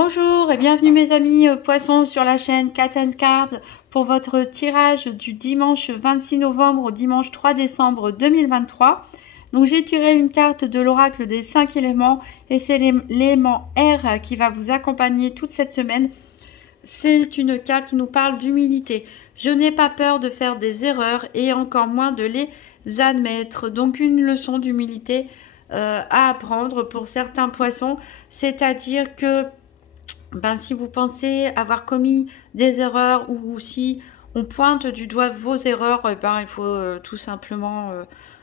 Bonjour et bienvenue mes amis poissons sur la chaîne Cat & Card pour votre tirage du dimanche 26 novembre au dimanche 3 décembre 2023. Donc j'ai tiré une carte de l'oracle des 5 éléments et c'est l'élément R qui va vous accompagner toute cette semaine. C'est une carte qui nous parle d'humilité. Je n'ai pas peur de faire des erreurs et encore moins de les admettre. Donc une leçon d'humilité à apprendre pour certains poissons, c'est-à-dire que si vous pensez avoir commis des erreurs ou si on pointe du doigt vos erreurs, il faut tout simplement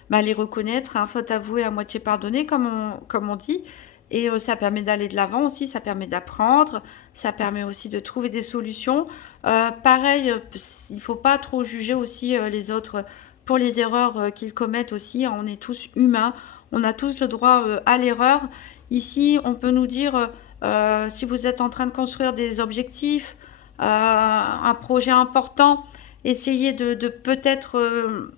les reconnaître, hein, faute avouée à moitié pardonnée comme on dit. Et ça permet d'aller de l'avant aussi, ça permet d'apprendre, ça permet aussi de trouver des solutions. Pareil, il ne faut pas trop juger aussi les autres pour les erreurs qu'ils commettent aussi. On est tous humains, on a tous le droit à l'erreur. Ici, on peut nous dire, si vous êtes en train de construire des objectifs, un projet important, essayez de peut-être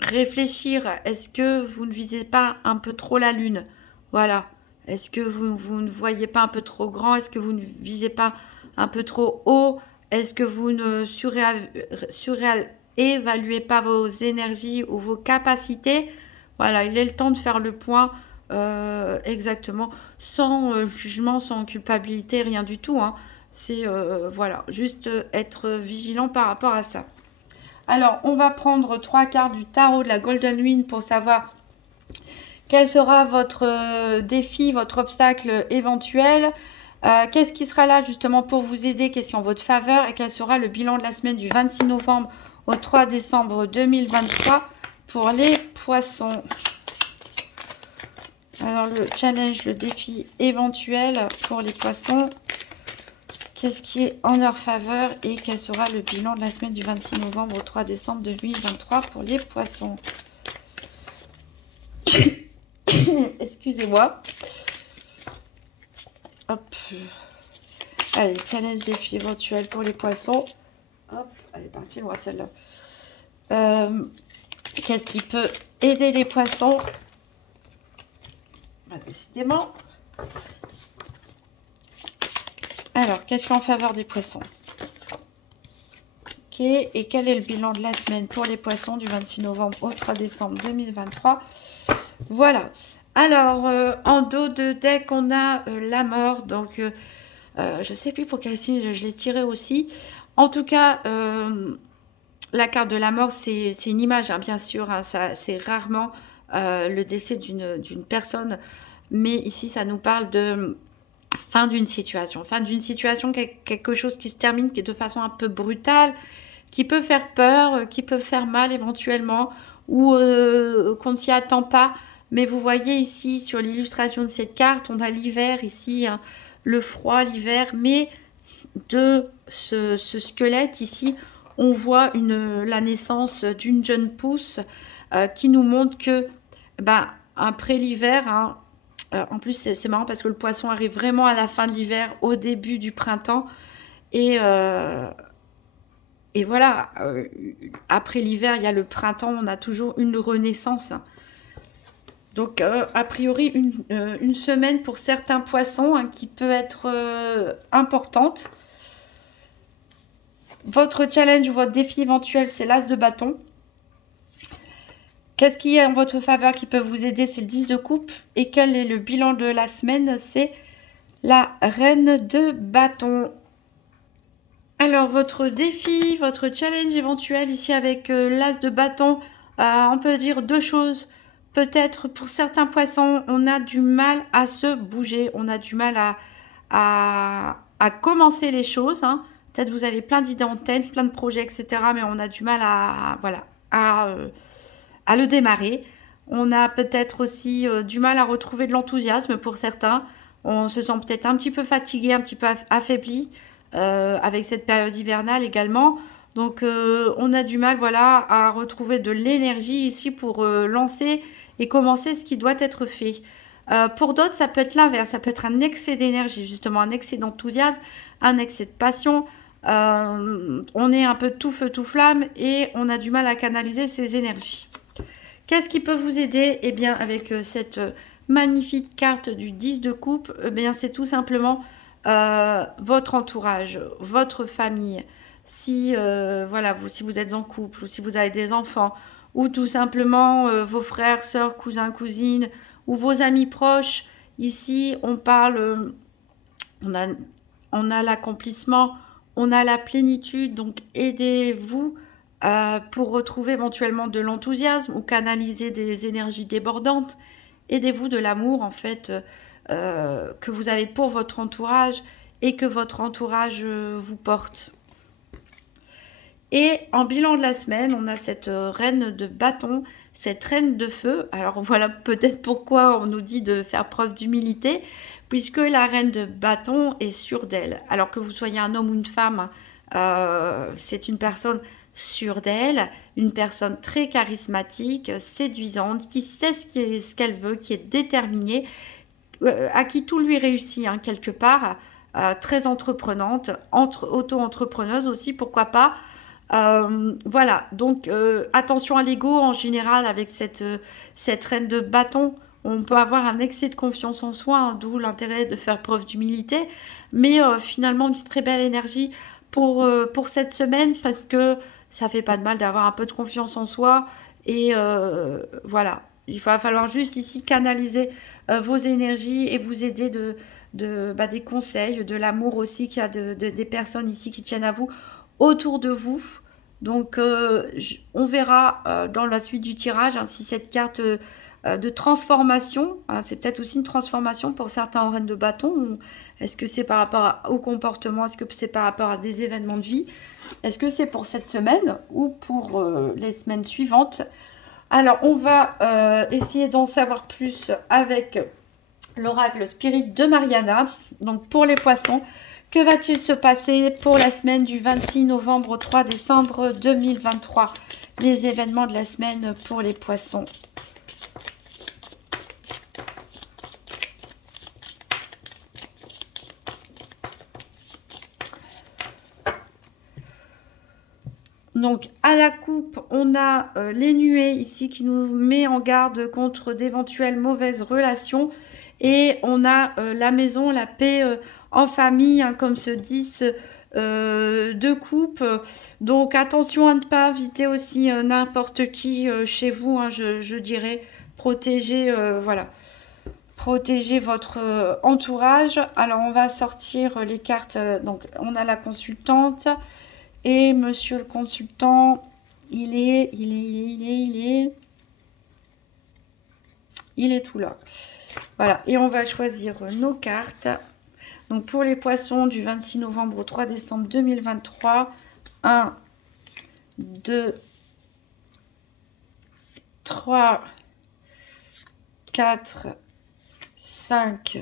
réfléchir. Est-ce que vous ne visez pas un peu trop la lune? Voilà. Est-ce que vous ne voyez pas un peu trop grand? Est-ce que vous ne visez pas un peu trop haut? Est-ce que vous ne surévaluez pas vos énergies ou vos capacités? Voilà, il est le temps de faire le point exactement, sans jugement, sans culpabilité, rien du tout. Hein. C'est voilà, juste être vigilant par rapport à ça. Alors, on va prendre 3 cartes du tarot de la Golden Wind pour savoir quel sera votre défi, votre obstacle éventuel. Qu'est-ce qui sera là justement pour vous aider, qu'est-ce qui est en votre faveur et quel sera le bilan de la semaine du 26 novembre au 3 décembre 2023 pour les poissons. Alors le challenge, le défi éventuel pour les poissons. Qu'est-ce qui est en leur faveur et quel sera le bilan de la semaine du 26 novembre au 3 décembre 2023 pour les poissons. Excusez-moi. Hop. Allez, challenge, défi éventuel pour les poissons. Hop, elle est partie loin celle-là. Qu'est-ce qui peut aider les poissons? Décidément. Alors, qu'est-ce qui est en faveur des poissons? Ok, et quel est le bilan de la semaine pour les poissons du 26 novembre au 3 décembre 2023? Voilà. Alors, en dos de deck, on a la mort. Donc, je ne sais plus pour quel signe je l'ai tiré aussi. En tout cas, la carte de la mort, c'est une image, hein, bien sûr. Hein, c'est rarement le décès d'une personne. Mais ici, ça nous parle de fin d'une situation. Fin d'une situation, quelque chose qui se termine qui est de façon un peu brutale, qui peut faire peur, qui peut faire mal éventuellement, ou qu'on ne s'y attend pas. Mais vous voyez ici, sur l'illustration de cette carte, on a l'hiver ici, hein, le froid, l'hiver. Mais de ce squelette ici, on voit la naissance d'une jeune pousse qui nous montre que, après l'hiver, hein, en plus c'est marrant parce que le poisson arrive vraiment à la fin de l'hiver, au début du printemps. Et voilà, après l'hiver, il y a le printemps, on a toujours une renaissance. Donc, a priori, une semaine pour certains poissons, hein, qui peut être importante. Votre challenge, votre défi éventuel, c'est l'as de bâton. Qu'est-ce qui est en votre faveur qui peut vous aider? C'est le 10 de coupe. Et quel est le bilan de la semaine? C'est la reine de bâton. Alors, votre défi, votre challenge éventuel ici avec l'as de bâton, on peut dire deux choses. Peut-être pour certains poissons, on a du mal à se bouger, on a du mal à commencer les choses. Hein. Peut-être vous avez plein d'idées en tête, plein de projets, etc. Mais on a du mal à le démarrer. On a peut-être aussi du mal à retrouver de l'enthousiasme pour certains. On se sent peut-être un petit peu fatigué, un petit peu affaibli avec cette période hivernale également. Donc on a du mal à retrouver de l'énergie ici pour lancer et commencer ce qui doit être fait. Pour d'autres, ça peut être l'inverse. Ça peut être un excès d'énergie, justement, un excès d'enthousiasme, un excès de passion. On est un peu tout feu, tout flamme et on a du mal à canaliser ses énergies. Qu'est-ce qui peut vous aider? Eh bien, avec cette magnifique carte du 10 de coupe, c'est tout simplement votre entourage, votre famille, si, voilà, si vous êtes en couple ou si vous avez des enfants, ou tout simplement vos frères, sœurs, cousins, cousines, ou vos amis proches. Ici, on parle, on a, on a l'accomplissement, on a la plénitude, donc aidez-vous pour retrouver éventuellement de l'enthousiasme ou canaliser des énergies débordantes. Aidez-vous de l'amour, en fait, que vous avez pour votre entourage et que votre entourage vous porte. Et en bilan de la semaine, on a cette reine de bâton, cette reine de feu. Alors voilà peut-être pourquoi on nous dit de faire preuve d'humilité, puisque la reine de bâton est sûre d'elle. Alors que vous soyez un homme ou une femme, c'est une personne sûre d'elle, une personne très charismatique, séduisante, qui sait ce qu'elle veut, qui est déterminée, à qui tout lui réussit hein, quelque part, très entreprenante, auto-entrepreneuse aussi, pourquoi pas. Voilà, donc attention à l'ego en général avec cette reine de bâton. On peut avoir un excès de confiance en soi, hein, d'où l'intérêt de faire preuve d'humilité, mais finalement une très belle énergie pour cette semaine parce que ça fait pas de mal d'avoir un peu de confiance en soi et voilà, il va falloir juste ici canaliser vos énergies et vous aider des conseils, de l'amour aussi qu'il y a des personnes ici qui tiennent à vous autour de vous. Donc on verra dans la suite du tirage hein, si cette carte de transformation, hein, c'est peut-être aussi une transformation pour certains en reine de bâton. Est-ce que c'est par rapport au comportement? Est-ce que c'est par rapport à des événements de vie? Est-ce que c'est pour cette semaine ou pour les semaines suivantes? Alors on va essayer d'en savoir plus avec l'oracle Spirit de Mariana. Donc pour les poissons, que va-t-il se passer pour la semaine du 26 novembre au 3 décembre 2023? Les événements de la semaine pour les poissons. Donc à la coupe, on a les nuées ici qui nous met en garde contre d'éventuelles mauvaises relations. Et on a la maison, la paix en famille, hein, comme ce 10 de coupe. Donc attention à ne pas inviter aussi n'importe qui chez vous, hein, je dirais. Protégez, voilà. Protégez votre entourage. Alors on va sortir les cartes. Donc on a la consultante. Et monsieur le consultant, il est tout là. Voilà, et on va choisir nos cartes. Donc pour les poissons du 26 novembre au 3 décembre 2023, 1, 2, 3, 4, 5,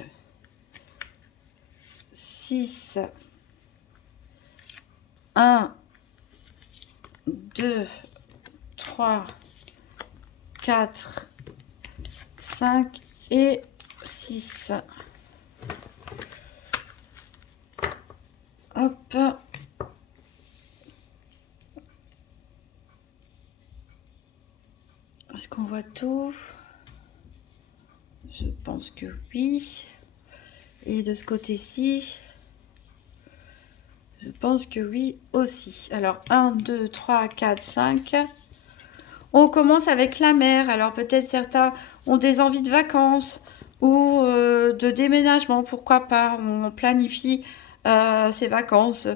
6, 1, 2, 3, 4, 5 et 6. Hop. Est-ce qu'on voit tout? Je pense que oui. Et de ce côté-ci, je pense que oui aussi. Alors 1, 2, 3, 4, 5. On commence avec la mer. Alors peut-être certains ont des envies de vacances ou de déménagement. Pourquoi pas? On planifie ces vacances.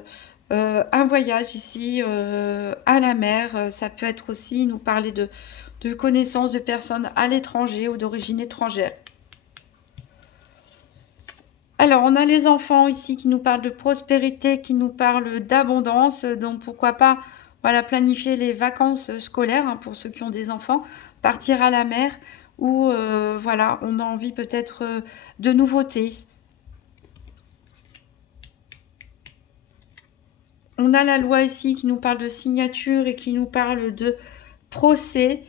Un voyage ici à la mer. Ça peut être aussi nous parler de connaissances de personnes à l'étranger ou d'origine étrangère. Alors, on a les enfants ici qui nous parlent de prospérité, qui nous parlent d'abondance. Donc, pourquoi pas, voilà, planifier les vacances scolaires hein, pour ceux qui ont des enfants, partir à la mer ou, voilà, on a envie peut-être de nouveautés. On a la loi ici qui nous parle de signature et qui nous parle de procès.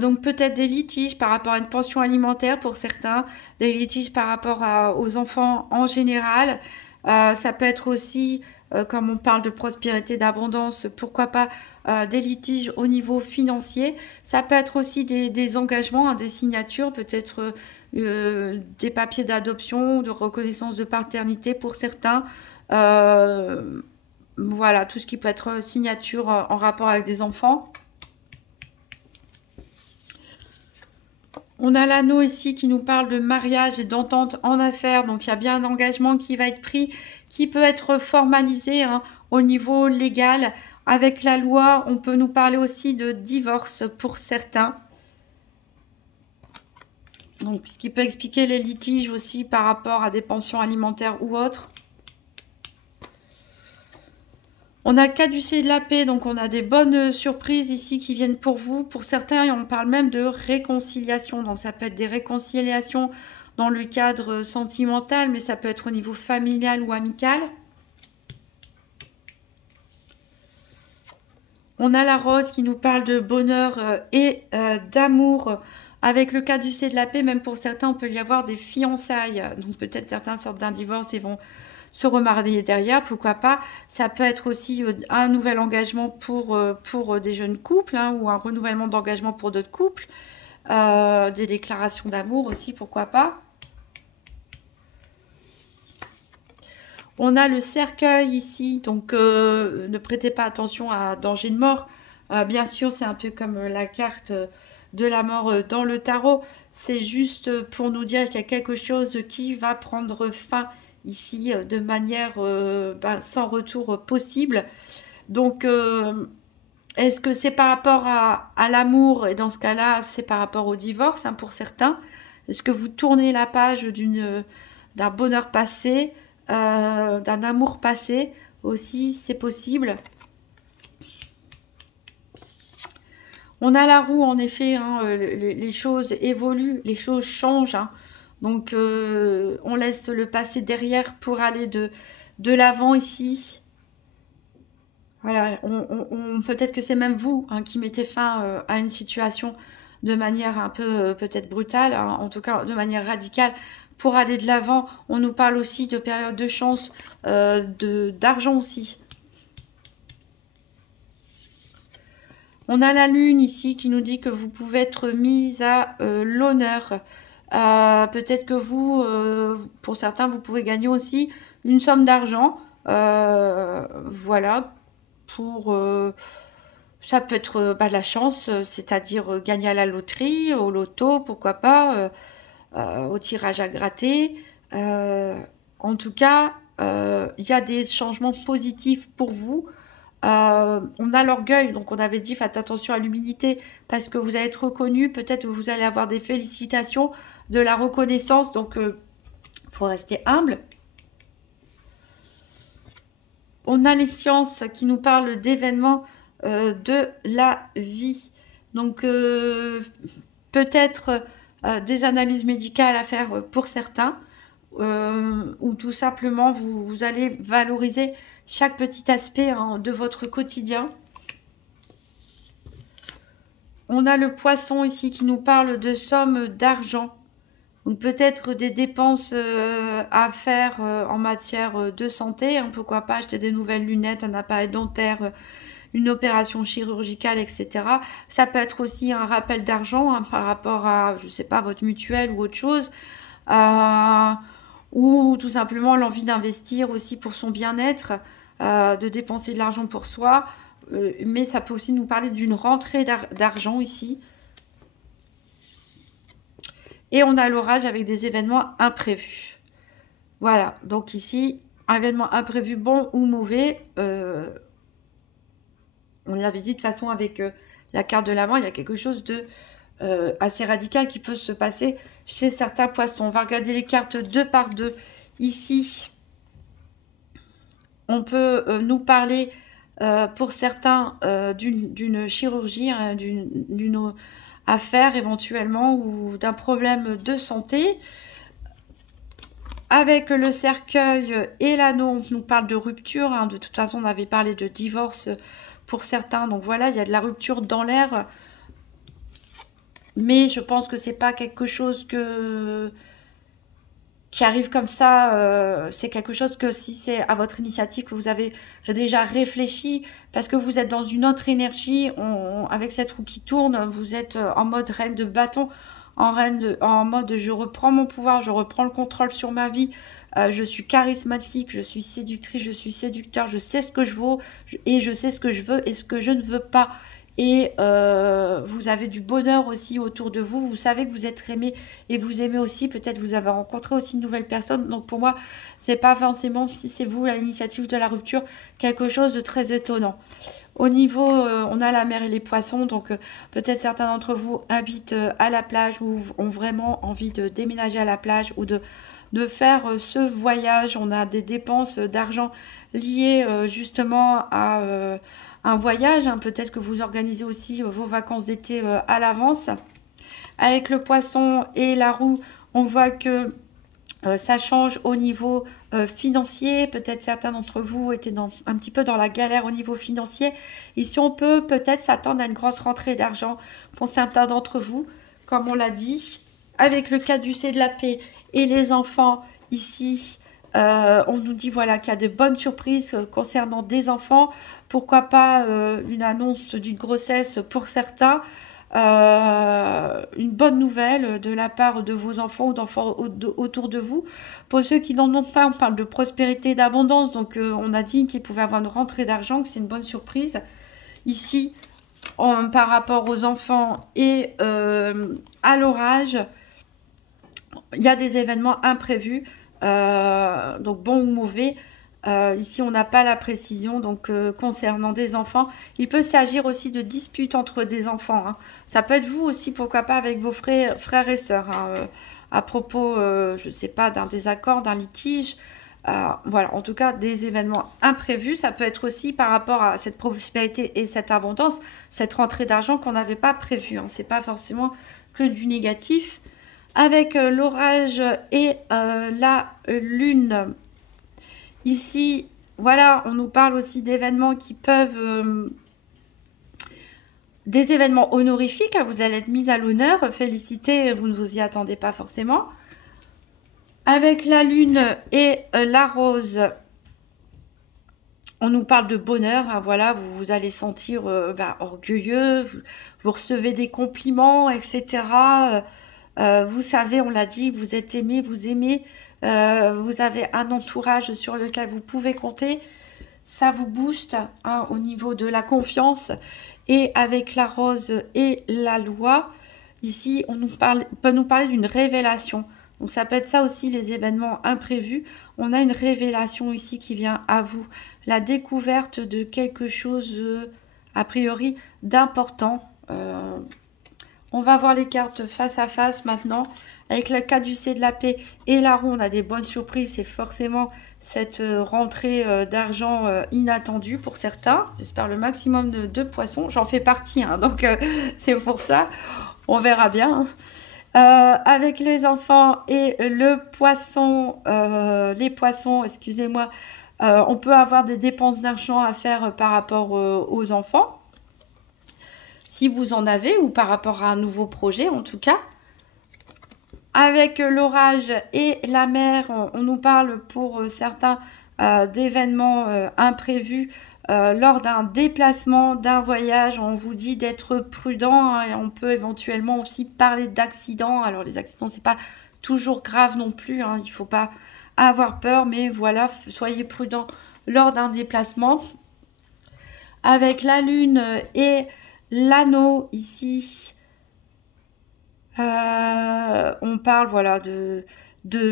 Donc peut-être des litiges par rapport à une pension alimentaire pour certains, des litiges par rapport aux enfants en général. Ça peut être aussi, comme on parle de prospérité, d'abondance, pourquoi pas des litiges au niveau financier. Ça peut être aussi des engagements, hein, des signatures, peut-être des papiers d'adoption, de reconnaissance de paternité pour certains. Voilà, tout ce qui peut être signature en rapport avec des enfants. On a l'anneau ici qui nous parle de mariage et d'entente en affaires. Donc, il y a bien un engagement qui va être pris, qui peut être formalisé, hein, au niveau légal. Avec la loi, on peut nous parler aussi de divorce pour certains. Donc, ce qui peut expliquer les litiges aussi par rapport à des pensions alimentaires ou autres. On a le caducée de la paix, donc on a des bonnes surprises ici qui viennent pour vous. Pour certains, on parle même de réconciliation. Donc ça peut être des réconciliations dans le cadre sentimental, mais ça peut être au niveau familial ou amical. On a la rose qui nous parle de bonheur et d'amour. Avec le caducée de la paix, même pour certains, on peut y avoir des fiançailles. Donc peut-être certains sortent d'un divorce et vont se remarier derrière, pourquoi pas. Ça peut être aussi un nouvel engagement pour des jeunes couples, hein, ou un renouvellement d'engagement pour d'autres couples. Des déclarations d'amour aussi, pourquoi pas. On a le cercueil ici, donc ne prêtez pas attention à danger de mort. Bien sûr, c'est un peu comme la carte de la mort dans le tarot. C'est juste pour nous dire qu'il y a quelque chose qui va prendre fin ici de manière sans retour possible. Donc, est-ce que c'est par rapport à l'amour? Et dans ce cas-là, c'est par rapport au divorce, hein, pour certains. Est-ce que vous tournez la page d'un bonheur passé, d'un amour passé aussi? C'est possible. On a la roue, en effet, hein, les choses évoluent, les choses changent, hein. Donc, on laisse le passé derrière pour aller de l'avant ici. Voilà, peut-être que c'est même vous, hein, qui mettez fin à une situation de manière un peu peut-être brutale, hein, en tout cas de manière radicale, pour aller de l'avant. On nous parle aussi de période de chance, d'argent aussi. On a la lune ici qui nous dit que vous pouvez être mise à l'honneur. Peut-être que vous, pour certains, vous pouvez gagner aussi une somme d'argent. Voilà, ça peut être de la chance, c'est-à-dire gagner à la loterie, au loto, pourquoi pas, au tirage à gratter. En tout cas, il y a des changements positifs pour vous. On a l'orgueil, donc on avait dit faites attention à l'humilité parce que vous allez être reconnu, peut-être que vous allez avoir des félicitations, de la reconnaissance, donc il faut rester humble. On a les sciences qui nous parlent d'événements de la vie, donc peut-être des analyses médicales à faire pour certains, ou tout simplement vous allez valoriser chaque petit aspect, hein, de votre quotidien. On a le poisson ici qui nous parle de sommes d'argent. Donc peut-être des dépenses à faire en matière de santé. Hein, pourquoi pas acheter des nouvelles lunettes, un appareil dentaire, une opération chirurgicale, etc. Ça peut être aussi un rappel d'argent, hein, par rapport à, je sais pas, votre mutuelle ou autre chose. Ou tout simplement l'envie d'investir aussi pour son bien-être. De dépenser de l'argent pour soi, mais ça peut aussi nous parler d'une rentrée d'argent ici. Et on a l'orage avec des événements imprévus. Voilà, donc ici, un événement imprévu, bon ou mauvais. On avait dit de toute façon avec la carte de l'amant, il y a quelque chose de assez radical qui peut se passer chez certains poissons. On va regarder les cartes deux par deux. Ici, on peut nous parler pour certains d'une chirurgie, hein, d'une affaire éventuellement ou d'un problème de santé. Avec le cercueil et l'anneau, on nous parle de rupture, hein. De toute façon, on avait parlé de divorce pour certains. Donc voilà, il y a de la rupture dans l'air. Mais je pense que c'est pas quelque chose qui arrive comme ça, c'est quelque chose que si c'est à votre initiative que vous avez déjà réfléchi, parce que vous êtes dans une autre énergie, avec cette roue qui tourne, vous êtes en mode reine de bâton, en mode je reprends mon pouvoir, je reprends le contrôle sur ma vie, je suis charismatique, je suis séductrice, je suis séducteur, je sais ce que je vaux et je sais ce que je veux et ce que je ne veux pas. Et vous avez du bonheur aussi autour de vous, vous savez que vous êtes aimé et vous aimez aussi, peut-être vous avez rencontré aussi une nouvelle personne, donc pour moi c'est pas forcément, si c'est vous à l'initiative de la rupture, quelque chose de très étonnant. Au niveau, on a la mer et les poissons, donc peut-être certains d'entre vous habitent à la plage ou ont vraiment envie de déménager à la plage ou de faire ce voyage. On a des dépenses d'argent liées justement à un voyage, hein. Peut-être que vous organisez aussi vos vacances d'été à l'avance. Avec le poisson et la roue, on voit que ça change au niveau financier. Peut-être certains d'entre vous étaient un petit peu dans la galère au niveau financier. Ici, on peut peut-être s'attendre à une grosse rentrée d'argent pour certains d'entre vous, comme on l'a dit. Avec le caducée de la paix et les enfants, ici, on nous dit voilà, qu'il y a de bonnes surprises concernant des enfants. Pourquoi pas une annonce d'une grossesse pour certains. Une bonne nouvelle de la part de vos enfants ou d'enfants autour de vous. Pour ceux qui n'en ont pas, on parle de prospérité et d'abondance. Donc on a dit qu'il pouvait avoir une rentrée d'argent, que c'est une bonne surprise. Ici, par rapport aux enfants et à l'orage, il y a des événements imprévus, donc bons ou mauvais. Ici, on n'a pas la précision, donc concernant des enfants. Il peut s'agir aussi de disputes entre des enfants, hein. Ça peut être vous aussi, pourquoi pas, avec vos frères et sœurs, hein, à propos, je ne sais pas, d'un désaccord, d'un litige. Voilà, en tout cas, des événements imprévus. Ça peut être aussi par rapport à cette prospérité et cette abondance, cette rentrée d'argent qu'on n'avait pas prévue, hein. Ce n'est pas forcément que du négatif. Avec l'orage et la lune. Ici, voilà, on nous parle aussi d'événements qui peuvent... des événements honorifiques, hein, vous allez être mis à l'honneur, félicité, vous ne vous y attendez pas forcément. Avec la lune et la rose, on nous parle de bonheur, hein, voilà, vous allez sentir orgueilleux, vous recevez des compliments, etc. Vous savez, on l'a dit, vous êtes aimé, vous aimez... vous avez un entourage sur lequel vous pouvez compter, ça vous booste, hein, au niveau de la confiance. Et avec la rose et la loi, ici on peut nous parler d'une révélation, donc ça peut être ça aussi, les événements imprévus. On a une révélation ici qui vient à vous, la découverte de quelque chose a priori d'important. On va voir les cartes face à face maintenant. Avec le caducée de la paix et la roue, on a des bonnes surprises. C'est forcément cette rentrée d'argent inattendue pour certains. J'espère le maximum de poissons. J'en fais partie, hein, donc c'est pour ça. On verra bien. Avec les enfants et le poisson, les poissons, excusez-moi, on peut avoir des dépenses d'argent à faire par rapport aux enfants. Si vous en avez, ou par rapport à un nouveau projet en tout cas. Avec l'orage et la mer, on nous parle pour certains d'événements imprévus lors d'un déplacement, d'un voyage. On vous dit d'être prudent, hein, et on peut éventuellement aussi parler d'accidents. Alors les accidents, c'est pas toujours grave non plus, hein, il ne faut pas avoir peur, mais voilà, soyez prudent lors d'un déplacement. Avec la lune et l'anneau ici, on parle voilà de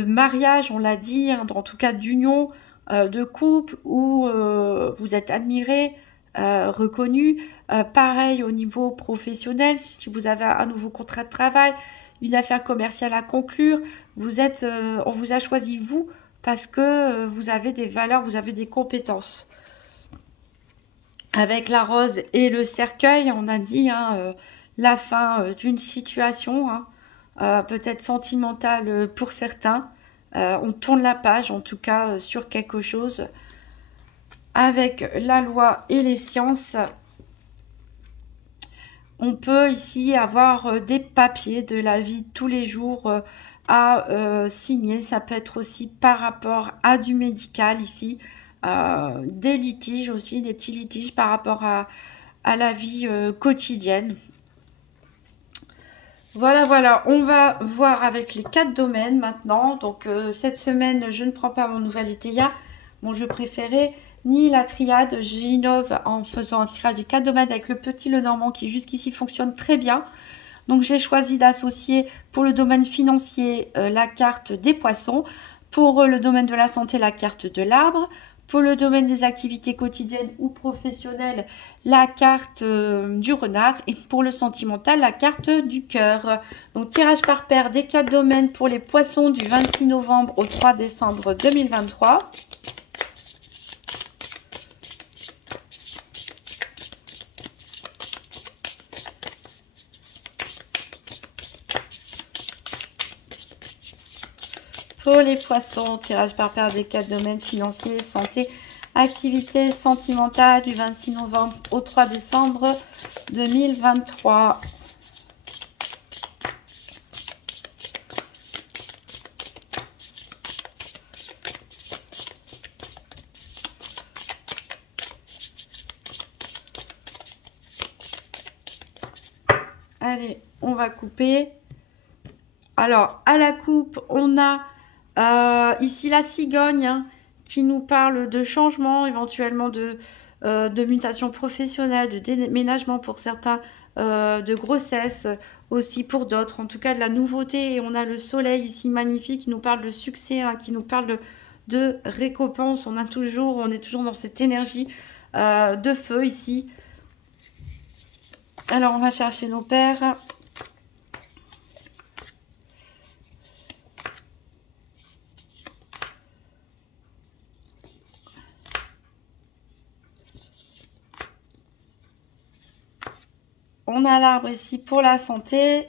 mariage, on l'a dit, hein, en tout cas d'union, de couple où vous êtes admiré, reconnu. Pareil au niveau professionnel, si vous avez un nouveau contrat de travail, une affaire commerciale à conclure, on vous a choisi vous parce que vous avez des valeurs, vous avez des compétences. Avec la rose et le cercueil, on a dit, hein, la fin d'une situation, hein, peut-être sentimentale pour certains. On tourne la page, en tout cas, sur quelque chose. Avec la loi et les sciences, on peut ici avoir des papiers de la vie de tous les jours, à signer. Ça peut être aussi par rapport à du médical ici. Des litiges aussi, des petits litiges par rapport à la vie quotidienne. Voilà, voilà, on va voir avec les 4 domaines maintenant. Donc cette semaine, je ne prends pas mon nouvel ETIA, mon jeu préféré, ni la triade. J'innove en faisant un tirage des 4 domaines avec le petit Lenormand qui jusqu'ici fonctionne très bien. Donc j'ai choisi d'associer pour le domaine financier la carte des poissons, pour le domaine de la santé la carte de l'arbre, pour le domaine des activités quotidiennes ou professionnelles la carte du renard et pour le sentimental la carte du cœur. Donc tirage par paire des 4 domaines pour les poissons du 26 novembre au 3 décembre 2023. Pour les poissons, tirage par paire des 4 domaines financiers, santé, activité sentimentale du 26 novembre au 3 décembre 2023. Allez, on va couper. Alors, à la coupe, on a ici la cigogne hein, qui nous parle de changement, éventuellement de mutation professionnelle, de déménagement pour certains, de grossesse aussi pour d'autres. En tout cas, de la nouveauté. Et on a le soleil ici magnifique qui nous parle de succès, hein, qui nous parle de récompense. On est toujours dans cette énergie de feu ici. Alors, on va chercher nos paires. On a l'arbre ici pour la santé.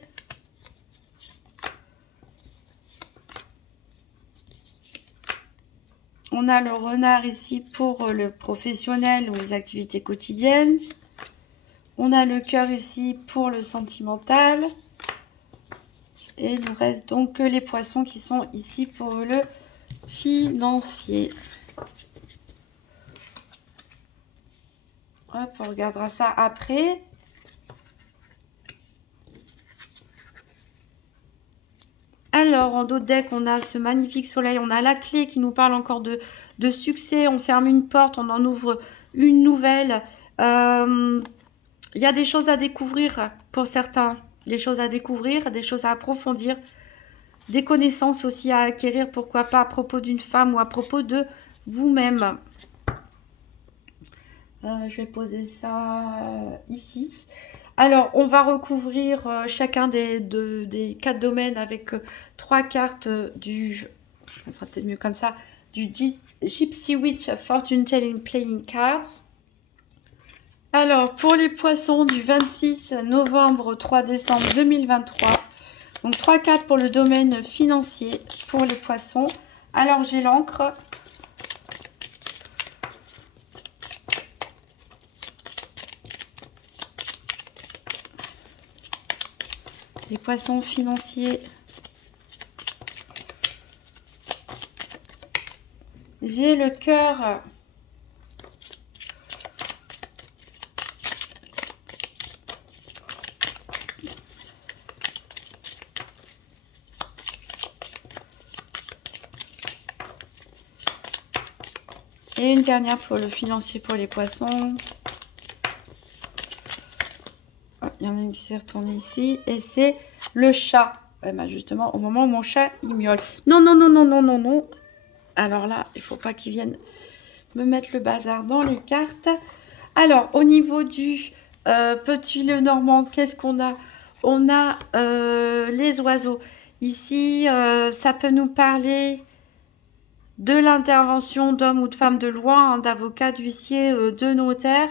On a le renard ici pour le professionnel ou les activités quotidiennes. On a le cœur ici pour le sentimental. Et il nous reste donc les poissons qui sont ici pour le financier. Hop, on regardera ça après. Alors, en dos de deck, on a ce magnifique soleil. On a la clé qui nous parle encore de succès. On ferme une porte, on en ouvre une nouvelle. Il y a des choses à découvrir pour certains. Des choses à découvrir, des choses à approfondir. Des connaissances aussi à acquérir, pourquoi pas à propos d'une femme ou à propos de vous-même. Je vais poser ça ici. Alors, on va recouvrir chacun des 4 domaines avec 3 cartes du... Ça sera peut-être mieux comme ça. Du Gypsy Witch Fortune Telling Playing Cards. Alors, pour les poissons du 26 novembre au 3 décembre 2023. Donc, 3 cartes pour le domaine financier pour les poissons. Alors, j'ai l'encre. Les poissons financiers. J'ai le cœur. Et une dernière pour le financier pour les poissons. Il y en a une qui s'est retournée ici. Et c'est le chat. Ouais, bah justement, au moment où mon chat, il miaule. Non, non, non, non, non, non, non. Alors là, il ne faut pas qu'il vienne me mettre le bazar dans les cartes. Alors, au niveau du petit Lenormand, qu'est-ce qu'on a? On a les oiseaux. Ici, ça peut nous parler de l'intervention d'hommes ou de femmes de loi, hein, d'avocats, d'huissiers, de notaires.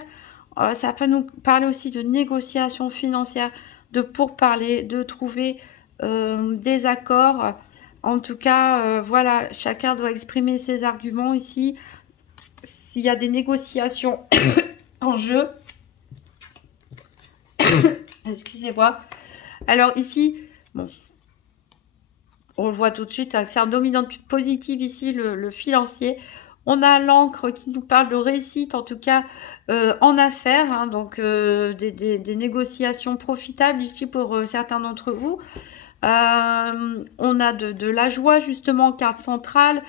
Ça peut nous parler aussi de négociations financières, de pourparler, de trouver des accords. En tout cas, voilà, chacun doit exprimer ses arguments ici. S'il y a des négociations en jeu. Excusez-moi. Alors ici, bon, On le voit tout de suite, hein, c'est un dominant positif ici, le financier. On a l'encre qui nous parle de réussite, en tout cas en affaires, hein, donc des négociations profitables ici pour certains d'entre vous. On a de la joie justement, carte centrale.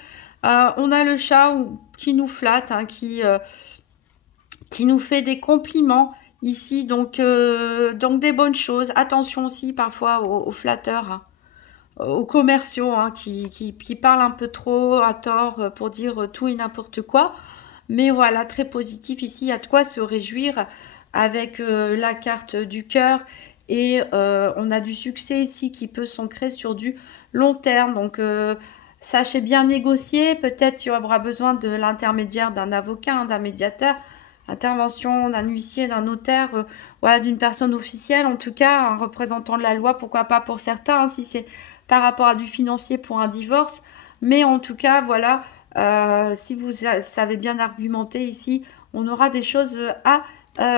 On a le chat qui nous flatte, hein, qui nous fait des compliments ici, donc des bonnes choses. Attention aussi parfois aux flatteurs, hein, aux commerciaux, hein, qui parlent un peu trop à tort pour dire tout et n'importe quoi. Mais voilà, très positif ici, il y a de quoi se réjouir avec la carte du cœur. Et on a du succès ici qui peut s'ancrer sur du long terme. Donc, sachez bien négocier. Peut-être il y aura besoin de l'intermédiaire d'un avocat, hein, d'un médiateur, intervention d'un huissier, d'un notaire, voilà, d'une personne officielle. En tout cas, un représentant de la loi, pourquoi pas pour certains, hein, si c'est par rapport à du financier pour un divorce. Mais en tout cas, voilà, si vous savez bien argumenter ici, on aura des choses à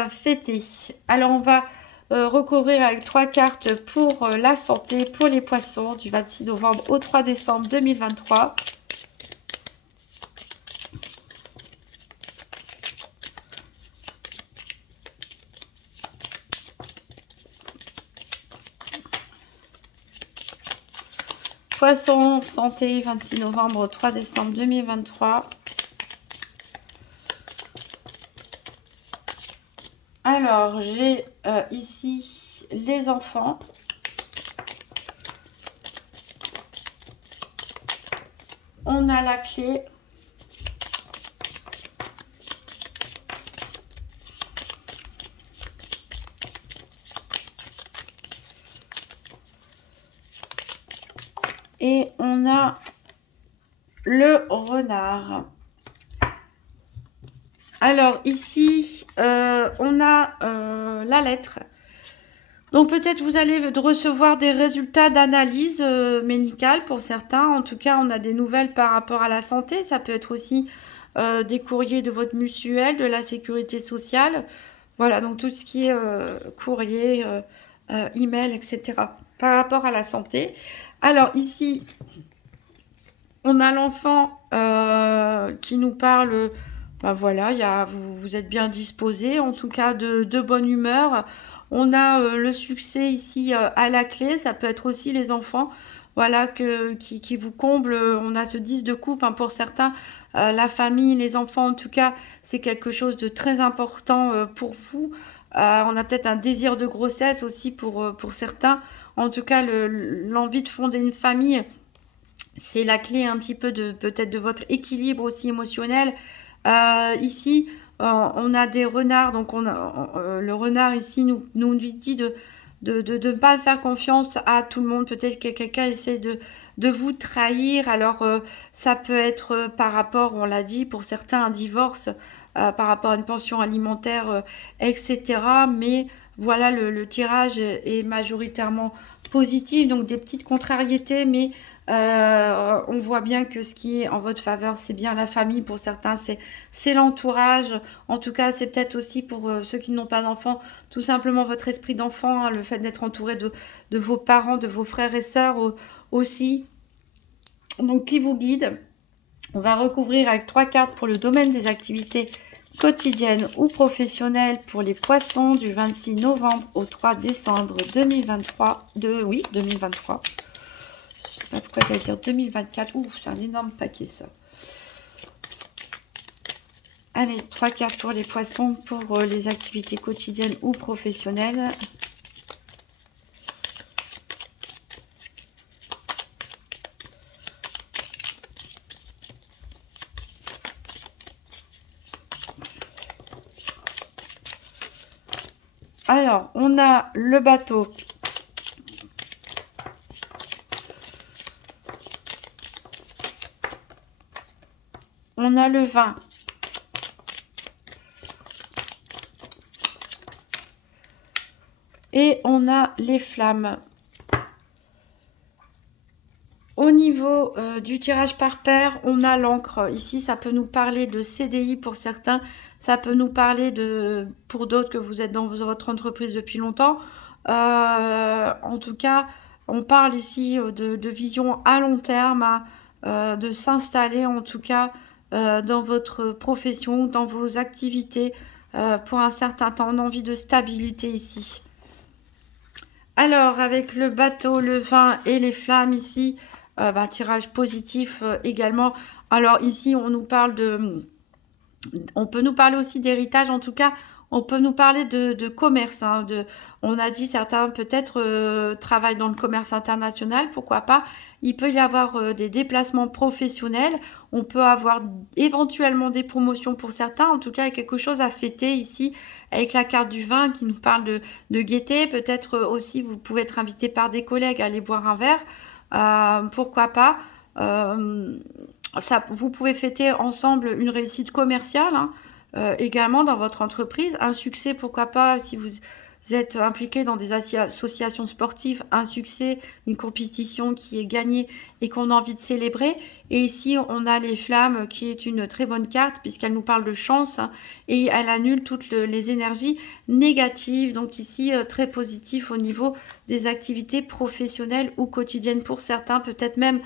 fêter. Alors, on va recouvrir avec 3 cartes pour la santé, pour les poissons, du 26 novembre au 3 décembre 2023. Poisson, santé, 26 novembre au 3 décembre 2023. Alors, j'ai ici les enfants. On a la clé. Et on a le renard. Alors ici, on a la lettre. Donc peut-être vous allez recevoir des résultats d'analyse médicale pour certains. En tout cas, on a des nouvelles par rapport à la santé. Ça peut être aussi des courriers de votre mutuelle, de la sécurité sociale. Voilà, donc tout ce qui est courrier, email, etc. par rapport à la santé. Alors ici, on a l'enfant qui nous parle, ben voilà, vous êtes bien disposé, en tout cas de bonne humeur. On a le succès ici à la clé, ça peut être aussi les enfants, voilà, qui vous comblent. On a ce 10 de coupe, hein, pour certains, la famille, les enfants, en tout cas, c'est quelque chose de très important pour vous. On a peut-être un désir de grossesse aussi pour certains. En tout cas, l'envie de fonder une famille, c'est la clé un petit peu peut-être de votre équilibre aussi émotionnel. Ici, on a des renards, donc le renard ici nous dit de ne pas faire confiance à tout le monde. Peut-être que quelqu'un essaie de vous trahir. Alors, ça peut être par rapport, on l'a dit, pour certains, un divorce, par rapport à une pension alimentaire, etc. Mais voilà, le tirage est majoritairement positif, donc des petites contrariétés, mais on voit bien que ce qui est en votre faveur, c'est bien la famille. Pour certains, c'est l'entourage. En tout cas, c'est peut-être aussi pour ceux qui n'ont pas d'enfants, tout simplement votre esprit d'enfant, hein, le fait d'être entouré de vos parents, de vos frères et sœurs aussi. Donc, qui vous guide. On va recouvrir avec 3 cartes pour le domaine des activités quotidiennes ou professionnelles pour les poissons du 26 novembre au 3 décembre 2023. 2023. Je sais pas pourquoi ça va dire 2024. Ouf, c'est un énorme paquet ça. Allez, 3 cartes pour les poissons pour les activités quotidiennes ou professionnelles. Alors, on a le bateau. On a le vin. Et on a les flammes. Au niveau du tirage par paire, on a l'encre. Ici, ça peut nous parler de CDI pour certains. Ça peut nous parler pour d'autres que vous êtes dans votre entreprise depuis longtemps. En tout cas, On parle ici de vision à long terme, de s'installer en tout cas dans votre profession, dans vos activités pour un certain temps. On a envie de stabilité ici. Alors, avec le bateau, le vin et les flammes ici, tirage positif également. Alors ici, on nous parle on peut nous parler aussi d'héritage, en tout cas, on peut nous parler de commerce. On a dit certains peut-être travaillent dans le commerce international, pourquoi pas. Il peut y avoir des déplacements professionnels. On peut avoir éventuellement des promotions pour certains. En tout cas, il y a quelque chose à fêter ici avec la carte du vin qui nous parle de gaieté. Peut-être aussi, vous pouvez être invité par des collègues à aller boire un verre. Pourquoi pas. Vous pouvez fêter ensemble une réussite commerciale également dans votre entreprise. Un succès, pourquoi pas, si vous êtes impliqué dans des associations sportives, un succès, une compétition qui est gagnée et qu'on a envie de célébrer. Et ici, on a les flammes qui est une très bonne carte puisqu'elle nous parle de chance et elle annule toutes les énergies négatives. Donc ici, très positif au niveau des activités professionnelles ou quotidiennes pour certains, peut-être même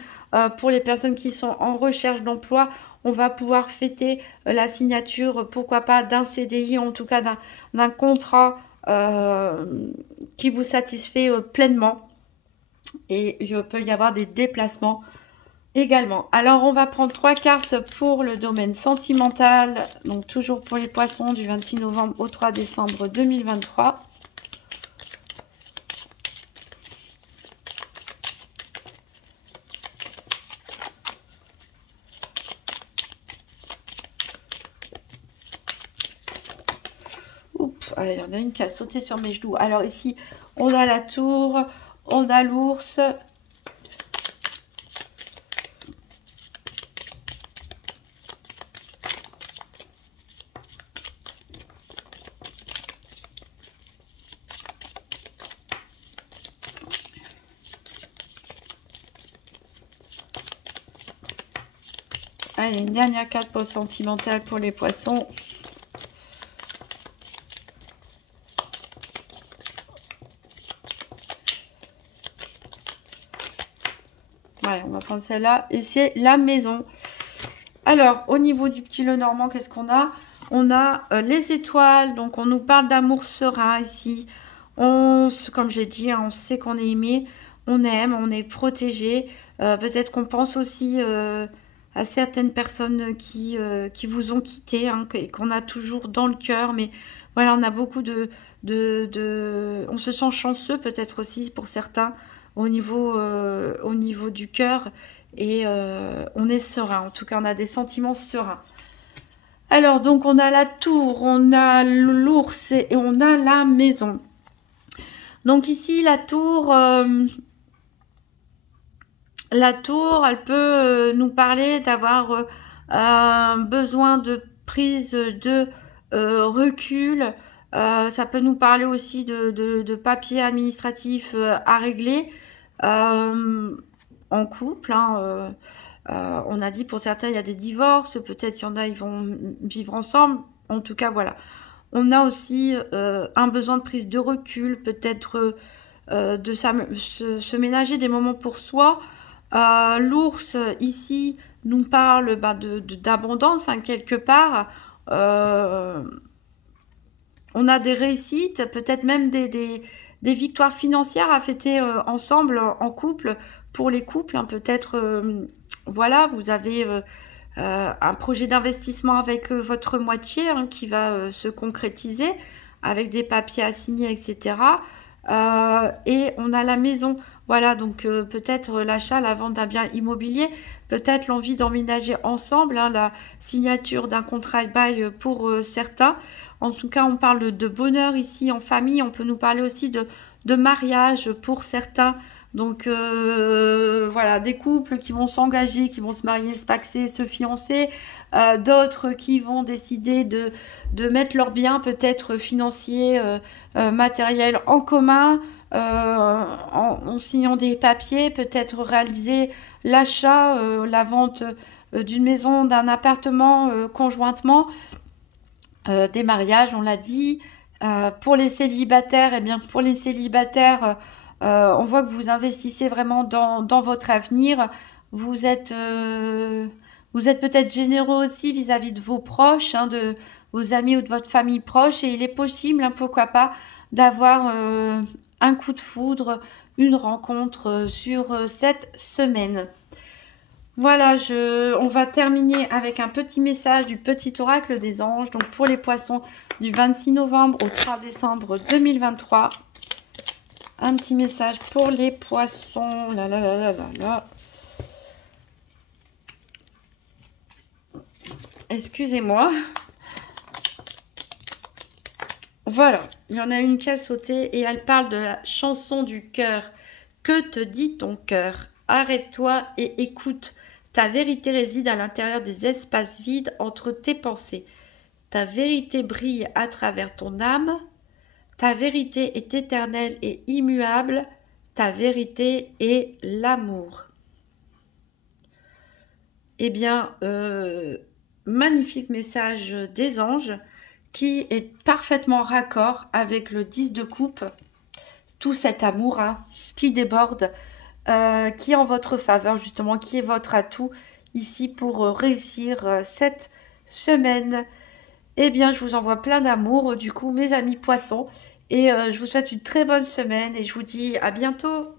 pour les personnes qui sont en recherche d'emploi. On va pouvoir fêter la signature, pourquoi pas, d'un CDI, en tout cas d'un contrat qui vous satisfait pleinement. Et il peut y avoir des déplacements également. Alors, on va prendre 3 cartes pour le domaine sentimental. Donc, toujours pour les poissons du 26 novembre au 3 décembre 2023. Il y en a une qui a sauté sur mes genoux. Alors ici, on a la tour, on a l'ours. Allez, une dernière carte pour sentimentale pour les poissons. Ouais, on va prendre celle-là. Et c'est la maison. Alors, au niveau du petit Lenormand, qu'est-ce qu'on a? On a les étoiles. Donc, on nous parle d'amour serein ici. Comme je l'ai dit, on sait qu'on est aimé. On aime, on est protégé. Peut-être qu'on pense aussi à certaines personnes qui vous ont quitté, et qu'on a toujours dans le cœur. Mais voilà, on a beaucoup on se sent chanceux peut-être aussi pour certains. Au niveau du cœur et on est serein. En tout cas, on a des sentiments sereins. Alors, donc, on a la tour, on a l'ours et on a la maison. Donc, ici, la tour, elle peut nous parler d'avoir besoin de prise de recul. Ça peut nous parler aussi de papiers administratifs à régler en couple. On a dit pour certains, il y a des divorces. Peut-être il y en a, ils vont vivre ensemble. En tout cas, voilà. On a aussi un besoin de prise de recul. Peut-être de se ménager des moments pour soi. L'ours, ici, nous parle d'abondance, quelque part. On a des réussites, peut-être même des victoires financières à fêter ensemble, en couple, pour les couples. Peut-être, voilà, vous avez un projet d'investissement avec votre moitié qui va se concrétiser avec des papiers à signer, etc. Et on a la maison. Voilà, donc peut-être l'achat, la vente d'un bien immobilier, peut-être l'envie d'emménager ensemble, la signature d'un contrat de bail pour certains. En tout cas, on parle de bonheur ici en famille. On peut nous parler aussi de mariage pour certains. Donc voilà, des couples qui vont s'engager, qui vont se marier, se paxer, se fiancer. D'autres qui vont décider de mettre leurs biens peut-être financiers, matériels en commun. En signant des papiers, peut-être réaliser l'achat, la vente d'une maison, d'un appartement conjointement. Des mariages, on l'a dit. Pour les célibataires, eh bien pour les célibataires, On voit que vous investissez vraiment dans votre avenir. Vous êtes peut-être généreux aussi vis-à-vis de vos proches, hein, de vos amis ou de votre famille proche. Et il est possible, hein, pourquoi pas, d'avoir un coup de foudre, une rencontre sur cette semaine. Voilà, on va terminer avec un petit message du petit oracle des anges. Donc pour les poissons du 26 novembre au 3 décembre 2023. Un petit message pour les poissons. Là, là, là, là, là, là. Excusez-moi. Voilà, il y en a une qui a sauté et elle parle de la chanson du cœur. Que te dit ton cœur? Arrête-toi et écoute. Ta vérité réside à l'intérieur des espaces vides entre tes pensées. Ta vérité brille à travers ton âme. Ta vérité est éternelle et immuable. Ta vérité est l'amour. Eh bien, magnifique message des anges qui est parfaitement raccord avec le 10 de coupe. Tout cet amour, hein, qui déborde, qui est en votre faveur justement, qui est votre atout ici pour réussir cette semaine. Eh bien, je vous envoie plein d'amour du coup, mes amis poissons, et je vous souhaite une très bonne semaine et je vous dis à bientôt.